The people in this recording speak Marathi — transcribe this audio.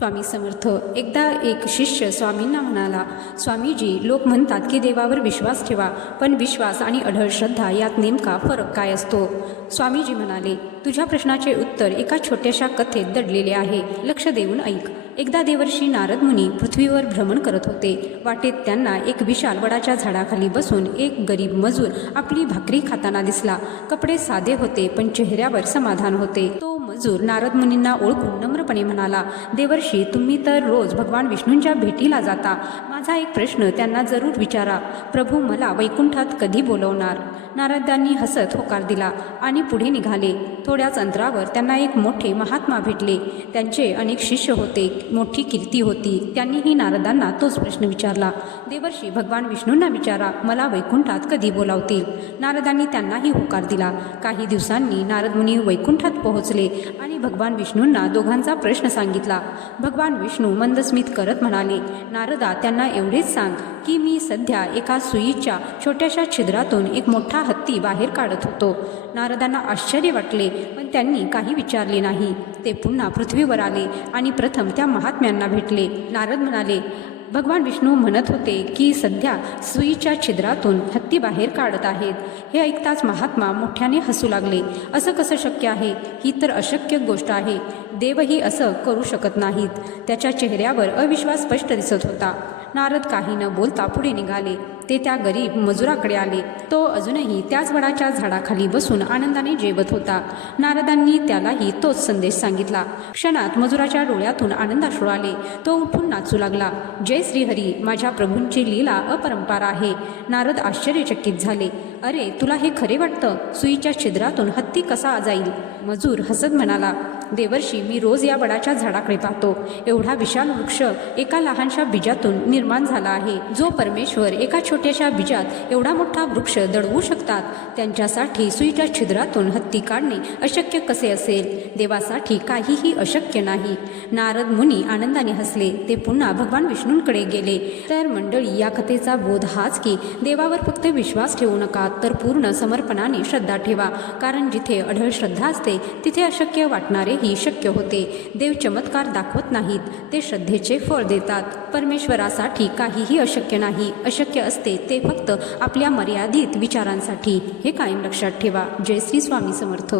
स्वामी समर्थ. एकदा एक शिष्य स्वामींना म्हणाला, स्वामीजी, लोक म्हणतात की देवावर विश्वास ठेवा, पण विश्वास आणि अढळ श्रद्धा यात नेमका फरक काय असतो? स्वामीजी म्हणाले, तुझ्या प्रश्नाचे उत्तर एका छोट्याशा कथेत दडलेले आहे. लक्ष देऊन ऐक. एकदा देवर्षी नारद मुनी पृथ्वीवर भ्रमण करत होते. वाटेत त्यांना एक विशाल वडाच्या झाडाखाली बसून एक गरीब मजूर आपली भाकरी खाताना दिसला. कपडे साधे होते, पण चेहऱ्यावर समाधान होते. तो मजूर नारद मुनींना ओळखून नम्रपणे म्हणाला, देवर्षी, तुम्ही तर रोज भगवान विष्णूंच्या भेटीला जाता. माझा एक प्रश्न त्यांना जरूर विचारा. प्रभू मला वैकुंठात कधी बोलवणार? नारदांनी हसत होकार दिला आणि पुढे निघाले. थोड्याच अंतरावर त्यांना एक मोठे महात्मा भेटले. त्यांचे अनेक शिष्य होते, मोठी कीर्ती होती. त्यांनीही नारदांना तोच प्रश्न विचारला, देवर्षी, भगवान विष्णूंना विचारा, मला वैकुंठात कधी बोलावतील? नारदांनी त्यांनाही होकार दिला. काही दिवसांनी नारद मुनी वैकुंठात पोहोचले आणि भगवान विष्णूंना दोघांचा प्रश्न सांगितला. भगवान विष्णू मंदस्मित करत म्हणाले, नारदा, त्यांना एवढेच सांग की मी सध्या एका सुईच्या छोट्याशा छिद्रातून एक मोठा हत्ती बाहेर काढत होतो. नारदांना आश्चर्य वाटले, पण त्यांनी काही विचारले नाही. ते पुन्हा पृथ्वीवर आले आणि प्रथम त्या महात्म्यांना भेटले. नारद म्हणाले, भगवान विष्णू म्हणत होते की सध्या सुईच्या छिद्रातून हत्ती बाहेर काढत आहेत. हे ऐकताच महात्मा मोठ्याने हसू लागले. असं कसं शक्य आहे? ही तर अशक्य गोष्ट आहे. देवही असं करू शकत नाहीत. त्याच्या चेहऱ्यावर अविश्वास स्पष्ट दिसत होता. नारद काही न बोलता पुढे निघाले. ते त्या गरीब मजुराकडे आले. तो अजूनही त्याच वडाच्या झाडाखाली बसून आनंदाने जेवत होता. नारदांनी त्यालाही तोच संदेश सांगितला. क्षणात मजुराच्या डोळ्यातून आनंदाश्रू आले. तो उठून नाचू लागला. जय श्रीहरी, माझ्या प्रभूंची लीला अपरंपार आहे. नारद आश्चर्यचकित झाले. अरे, तुला हे खरे वाटतं? सुईच्या छिद्रातून हत्ती कसा जाईल? मजूर हसत म्हणाला, देवर्षी, मी रोज या वडाच्या झाडाकडे पाहतो. एवढा विशाल वृक्ष एका लहानशा बीजातून निर्माण झाला आहे. जो परमेश्वर एका छोट्याशा बीजात एवढा मोठा वृक्ष दडवू शकतात, त्यांच्यासाठी सुईच्या छिद्रातून हत्ती काढणे अशक्य कसे असेल? देवासाठी काहीही अशक्य नाही. नारद मुनी आनंदाने हसले. ते पुन्हा भगवान विष्णूंकडे गेले. तर मंडळी, या कथेचा बोध हाच की देवावर फक्त विश्वास ठेवू नका, तर पूर्ण समर्पणाने श्रद्धा ठेवा. कारण जिथे अढळ श्रद्धा असते, तिथे अशक्य वाटणारे ही शक्य होते. देव चमत्कार दाखवत नाहीत, ते श्रद्धेचे फळ देतात. परमेश्वरासाठी काहीही अशक्य नाही. अशक्य असते ते फक्त आपल्या मर्यादित विचारांसाठी. हे कायम लक्षात ठेवा. जय श्री स्वामी समर्थ.